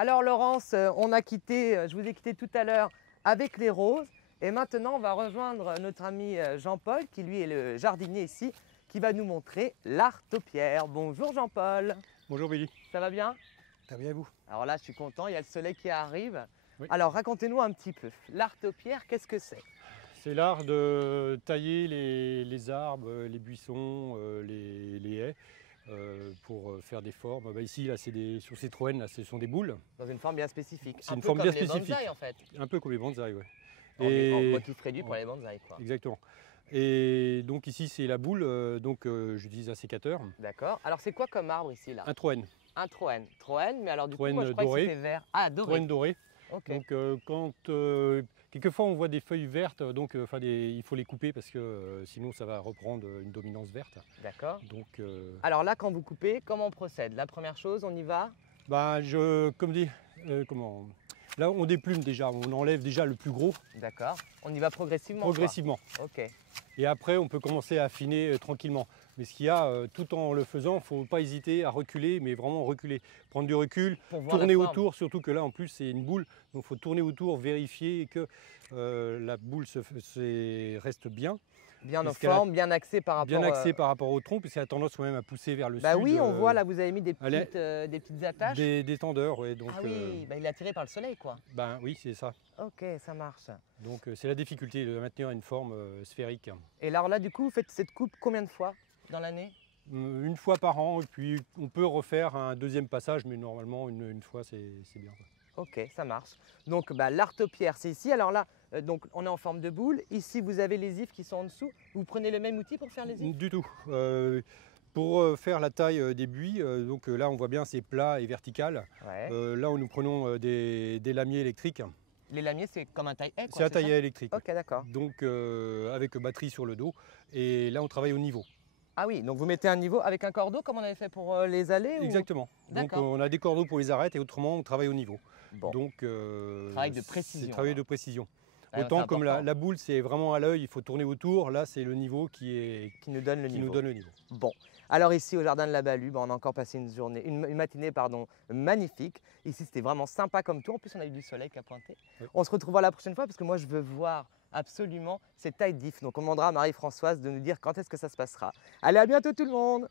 Alors Laurence, je vous ai quitté tout à l'heure avec les roses et maintenant on va rejoindre notre ami Jean-Paul qui lui est le jardinier ici qui va nous montrer l'art taupière. Bonjour Jean-Paul. Bonjour Billy. Ça va bien? Très bien vous? Alors là je suis content, il y a le soleil qui arrive. Oui. Alors racontez-nous un petit peu, l'art taupière, qu'est-ce que c'est? C'est l'art de tailler les arbres, les buissons, les haies pour faire des formes. Ici, là, sur ces troènes, là, ce sont des boules. Dans une forme bien spécifique. C'est une forme bien spécifique. Bonsaïs, en fait. Un peu comme les bonsaïs, oui. En motif réduit pour les bonsaïs, quoi. Exactement. Et donc ici, c'est la boule, j'utilise un sécateur. D'accord. Alors c'est quoi comme arbre ici, là? Un troène. Un troène. Troène, mais alors du coup, Troène moi je crois doré. que c'était vert. Ah, doré. Troène doré. Okay. Donc quelquefois on voit des feuilles vertes, il faut les couper parce que sinon ça va reprendre une dominance verte. D'accord. Donc, alors là, quand vous coupez, comment on procède? La première chose, on y va? Là on déplume déjà, on enlève déjà le plus gros. D'accord. On y va progressivement? Progressivement. Quoi. Ok. Et après on peut commencer à affiner tranquillement. Mais ce qu'il y a, tout en le faisant, il ne faut pas hésiter à reculer, mais vraiment reculer. Prendre du recul, tourner autour, surtout que là en plus c'est une boule, donc il faut tourner autour, vérifier que la boule reste bien. Bien en forme, bien axée par rapport au tronc, puisqu'elle a tendance quand même à pousser vers le sud. Bah oui, on voit là, vous avez mis des petites attaches. Des tendeurs, oui. Ah oui, il est attiré par le soleil, quoi. Ben oui, c'est ça. Ok, ça marche. Donc c'est la difficulté de maintenir une forme sphérique. Et alors là, du coup, vous faites cette coupe combien de fois dans l'année? Une fois par an, et puis on peut refaire un deuxième passage, mais normalement une fois c'est bien. Ok, ça marche. Donc l'art taupière, c'est ici. Alors là, donc, on est en forme de boule. Ici, vous avez les ifs qui sont en dessous. Vous prenez le même outil pour faire les ifs? Du tout. Pour faire la taille des buis, là on voit bien c'est plat et vertical. Ouais. Là nous prenons des lamiers électriques. Les lamiers, c'est comme un taille-haie, quoi? C'est un taille-haie électrique. Ok, d'accord. Donc avec batterie sur le dos. Et là on travaille au niveau. Ah oui, donc vous mettez un niveau avec un cordeau comme on avait fait pour les allées? Exactement. Donc on a des cordeaux pour les arêtes et autrement on travaille au niveau. Bon. Donc travail de précision. C'est travail de précision. Ah, autant comme la boule c'est vraiment à l'œil, il faut tourner autour, là c'est le niveau qui nous donne le niveau. Bon, alors ici au jardin de la Balue, on a encore passé une matinée magnifique. Ici c'était vraiment sympa comme tout, en plus on a eu du soleil qui a pointé. Oui. On se retrouvera la prochaine fois parce que moi je veux voir absolument ces tailles d'ifs. Donc on demandera à Marie-Françoise de nous dire quand est-ce que ça se passera. Allez, à bientôt tout le monde!